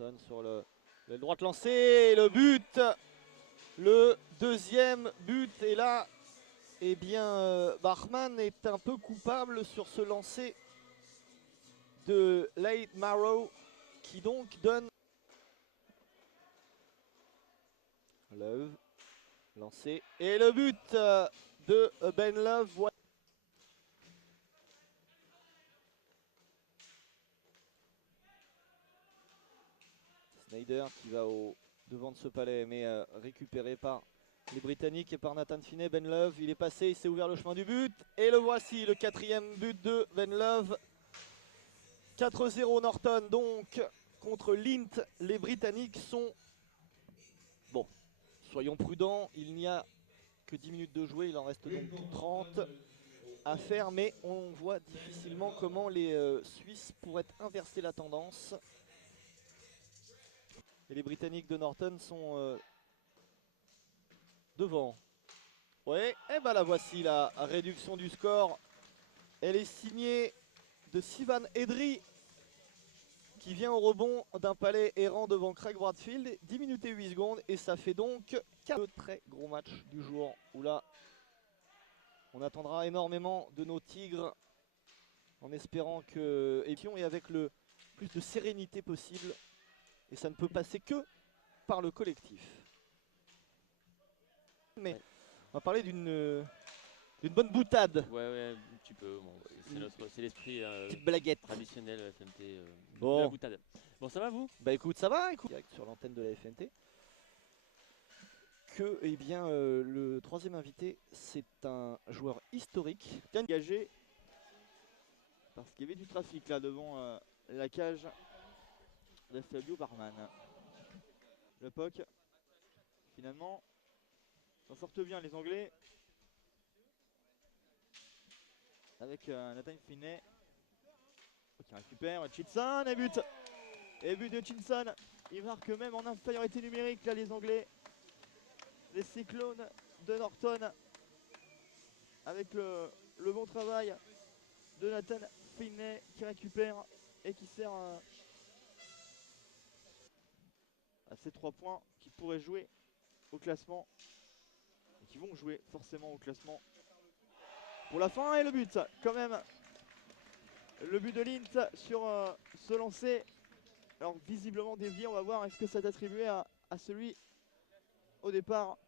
Norton sur le droite lancé, le but, le deuxième but. Et là, eh bien, Bachmann est un peu coupable sur ce lancer de Late Marrow qui donc donne Love, lancé, et le but de Ben Love. Snyder qui va au devant de ce palais, mais récupéré par les Britanniques et par Nathan Finney. Ben Love, il est passé, il s'est ouvert le chemin du but. Et le voici, le quatrième but de Ben Love. 4-0 Norton donc contre Lint. Les Britanniques sont... Bon, soyons prudents, il n'y a que 10 minutes de jouer, il en reste donc 30 à faire. Mais on voit difficilement comment les Suisses pourraient inverser la tendance. Et les Britanniques de Norton sont devant. Ouais, et ben la voici, la réduction du score. Elle est signée de Sivan Edry qui vient au rebond d'un palais errant devant Craig Bradfield. 10 minutes et 8 secondes et ça fait donc 4 très gros matchs du jour où là on attendra énormément de nos Tigres en espérant que Epion et avec le plus de sérénité possible, et ça ne peut passer que par le collectif. Mais on va parler d'une bonne boutade. Ouais, un petit peu. Bon, c'est l'esprit blaguette traditionnel FMT bon. de la boutade. Bon, ça va vous? Bah écoute, ça va, écoute. Direct sur l'antenne de la FMT. Que, eh bien, le troisième invité, c'est un joueur historique. Engagé parce qu'il y avait du trafic là devant la cage de Fabio Barman. Le POC, finalement, s'en sortent bien les Anglais. Avec Nathan Finney qui récupère Chinson et but. Et but de Chinson. Il marque même en infériorité numérique là les Anglais. Les Cyclones de Norton. Avec le bon travail de Nathan Finney qui récupère et qui sert à ces 3 points qui pourraient jouer au classement. Et qui vont jouer forcément au classement pour la fin. Et le but quand même. Le but de Lint sur ce lancer. Alors visiblement dévié, on va voir est-ce que ça est attribué à celui au départ.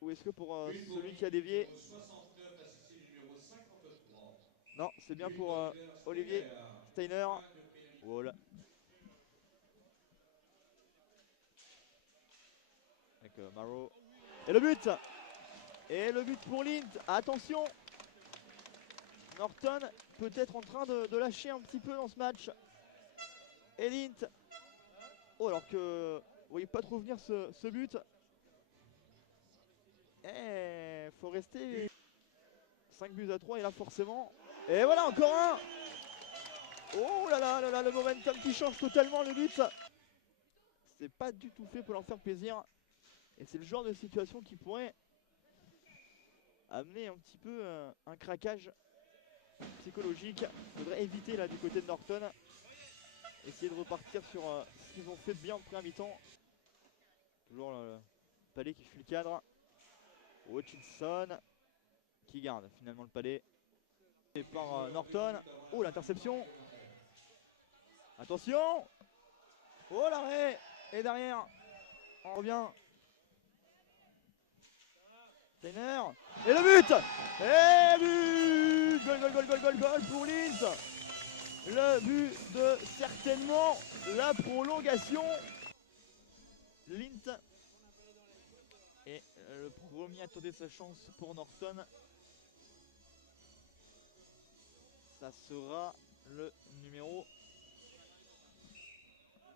Ou est-ce que pour celui qui a dévié. Non, c'est bien pour Olivier Steiner. Voilà. Avec Marrow. Et le but. Et le but pour Lint. Attention. Norton peut-être en train de lâcher un petit peu dans ce match. Et Lint. Oh, alors que vous voyez pas trop venir ce but. Et faut rester 5 buts à 3 et là forcément. Et voilà encore un. Oh là là, le momentum qui change totalement le but. C'est pas du tout fait pour leur faire plaisir. Et c'est le genre de situation qui pourrait amener un petit peu un craquage psychologique. Il faudrait éviter là du côté de Norton. Essayer de repartir sur ce qu'ils ont fait de bien en première mi-temps. Toujours le palais qui fuit le cadre. Hutchinson qui garde finalement le palais. Et par Norton. Oh, l'interception. Attention. Oh, l'arrêt. Et derrière, on revient. Steiner. Et le but. Et but. Goal pour Lint. Le but de certainement la prolongation. Lint. Et le premier à tenter sa chance pour Norton. Ça sera le numéro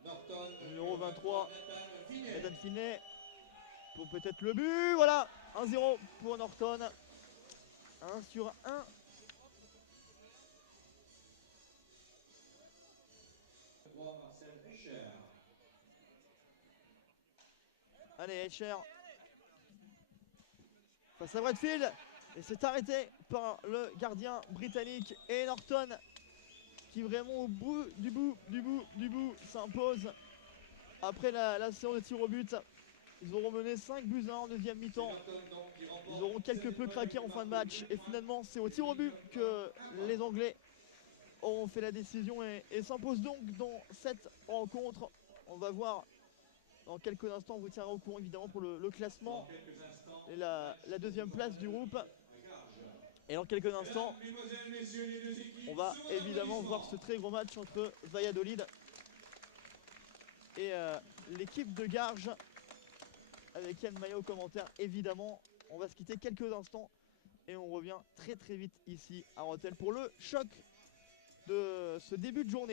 23. Nathan Finney. Pour peut-être le but. Voilà. 1-0 pour Norton. 1 sur 1. Allez, Escher face à Bradfield. Et c'est arrêté par le gardien britannique. Et Norton qui vraiment au bout du bout s'impose après la séance de tir au but. Ils auront mené 5-1 en deuxième mi-temps. Ils auront quelque peu craqué en fin de match. Et finalement, c'est au tir au but que les Anglais auront fait la décision et s'imposent donc dans cette rencontre. On va voir dans quelques instants, on vous tiendra au courant évidemment pour le classement et la deuxième place du groupe. Et dans quelques instants, on va évidemment voir ce très gros match entre Valladolid et l'équipe de Garges avec Yann Maillot au commentaire. Évidemment, on va se quitter quelques instants et on revient très vite ici à Rethel pour le choc de ce début de journée.